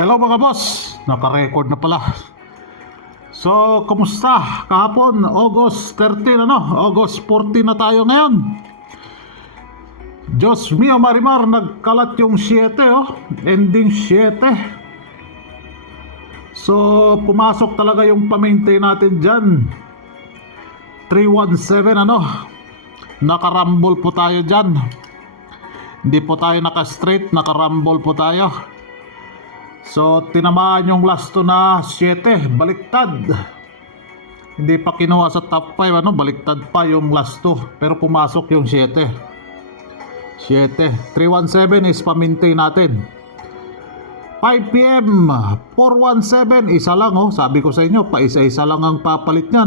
Hello mga boss, naka-record na pala. So, kumusta? Kahapon, August 13, August 14 na tayo ngayon. Diyos mio Marimar, nagkalat yung 7, ending 7. So, pumasok talaga yung pamintay natin dyan. 317, nakarambol po tayo dyan. Hindi po tayo naka-straight, nakarambol po tayo. So, tinamaan yung last 2 na 7, baliktad. Hindi pa kinuha sa top 5, baliktad pa yung last 2. Pero pumasok yung 7. 317 is pamintay natin. 5 PM, 417, isa lang, sabi ko sa inyo, pa isa-isa lang ang papalit niya,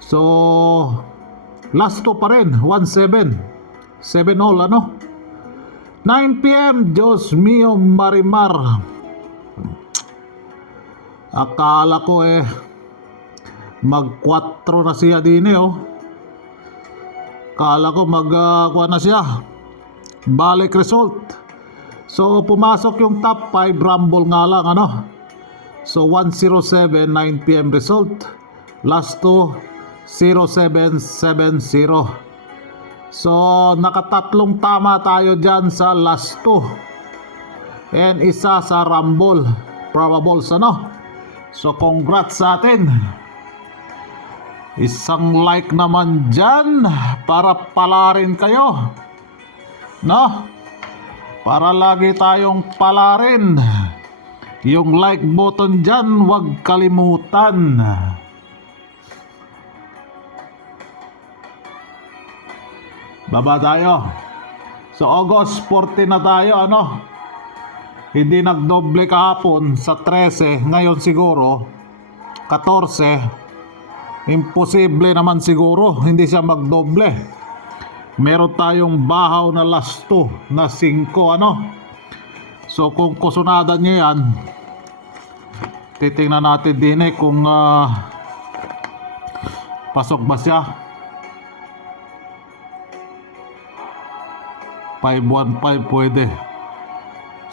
So, last 2 pa rin, 17. 7 all, 9 PM, Diyos mio Marimar. Akala ko mag 4 na siya din Akala ko mag kuha na siya. Balik result. So pumasok yung top 5, rumble nga lang So 107, 9 PM result. Last 2, 0770. So, nakatatlong tama tayo dyan sa last 2. And isa sa rumble. Probables, So, congrats sa atin. Isang like naman dyan para palarin kayo. Para lagi tayong palarin. Yung like button dyan, huwag kalimutan. Baba tayo. So August 14 na tayo, Hindi nagdoble kahapon sa 13, ngayon siguro 14. Imposible naman siguro hindi siya magdoble. Meron tayong bahaw na last 2 na 5, So kung kusunada niya yan, titingnan natin din kung pasok ba siya. 515 pwede.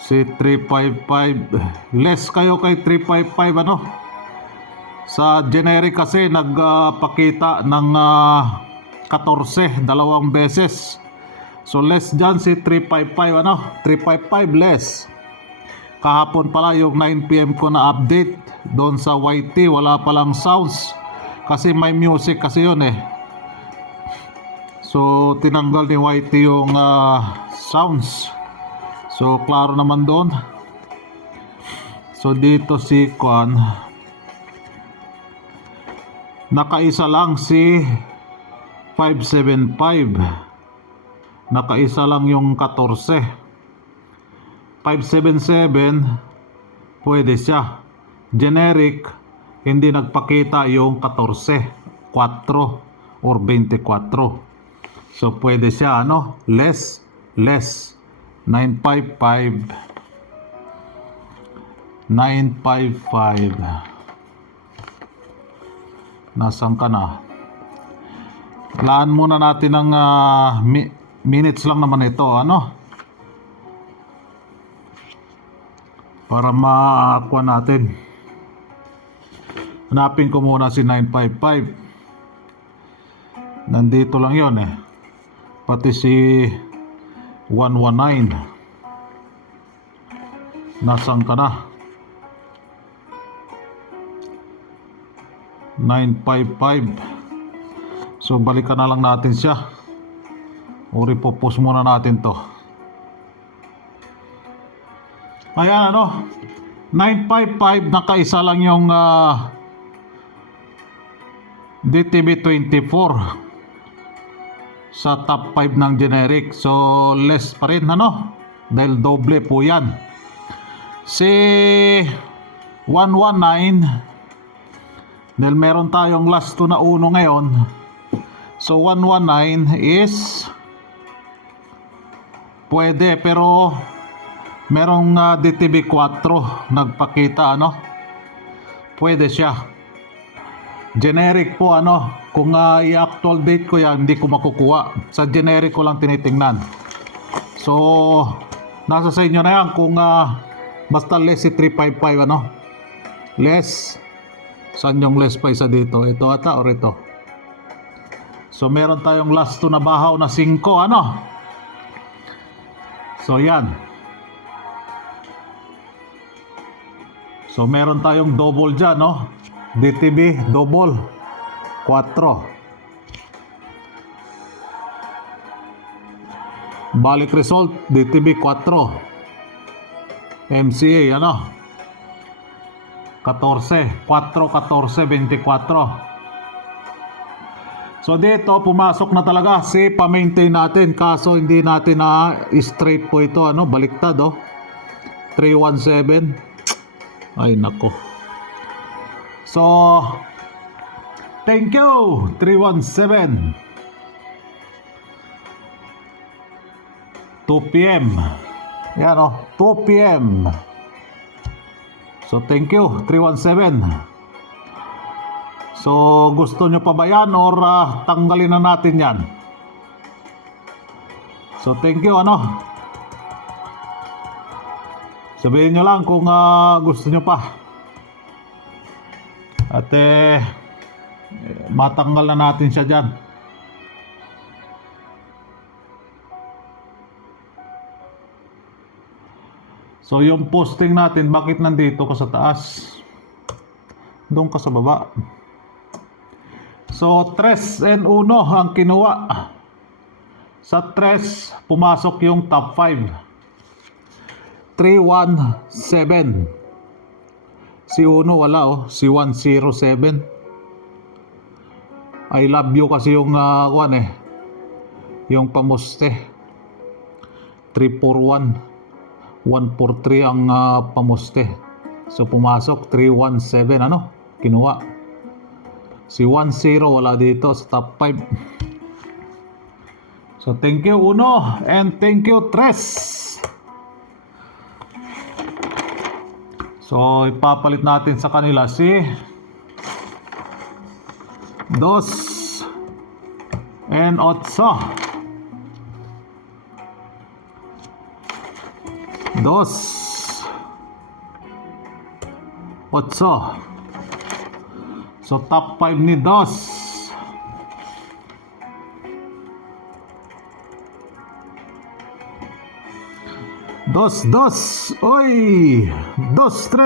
Si 355. Less kayo kay 355 Sa generic kasi nagpakita ng 14 dalawang beses. So less dyan si 355 355 less. Kahapon pala yung 9 PM ko na update doon sa YT, wala palang sounds kasi may music kasi yun So tinanggal ni YT yung sounds. So klaro naman doon. So dito si Kwan, nakaisa lang si 575. Nakaisa lang yung 14. 577 pwede siya. Generic hindi nagpakita yung 14, 4 or 24. So pwede siya less 955 Nasaan ka na? Laan muna natin ng minutes lang naman ito, para makakuha natin. Hanapin ko muna si 955. Nandito lang yon pati si 119. Nasaan ka na? 955. So balikan na lang natin siya. O repopos muna natin to. Ayan 955, nakaisa lang yung DTB 24 sa top 5 ng generic. So less pa rin dahil doble po yan. Si 119, dahil meron tayong last 2 na 1 ngayon. So 119 is pwede, pero merong DTB 4 nagpakita pwede siya. Generic po kung i-actual date ko yan, hindi ko makukuha. Sa generic ko lang tinitingnan. So nasa sa inyo na yan kung Basta less si 355 ano? Less. Saan yung less pa isa dito? Ito ata or ito? So meron tayong last 2 na bahaw na 5 ano? So yan. So meron tayong double dyan no? DTB double 4. Balik result DTB 4. MCA ano? 14, 4, 14, 24. So dito pumasok na talaga si pa-maintain natin, kaso hindi natin na straight po ito ano, baliktad oh. 317. Ay nako. So thank you 317. 2 PM. Yan oh, 2 PM. So thank you 317. So gusto nyo pa ba yan or tanggalin na natin yan? So thank you ano. Sabihin nyo lang kung gusto nyo pa. At matanggal na natin siya dyan. So yung posting natin, bakit nandito ka sa taas? Doon ka sa baba. So 3 and 1 ang kinuha. Sa 3 pumasok yung top 5. 317. Si 1 wala oh, si 107. I love you kasi yung yung pamuste. 341. 143 ang pamuste. So pumasok 317 ano? Kinuha. Si 10 wala dito sa top 5. So thank you Uno and thank you Tres. So ipapalit natin sa kanila si 2 and 8. 2 8. So top 5 ni 2. 2 2. Oy, 2 3.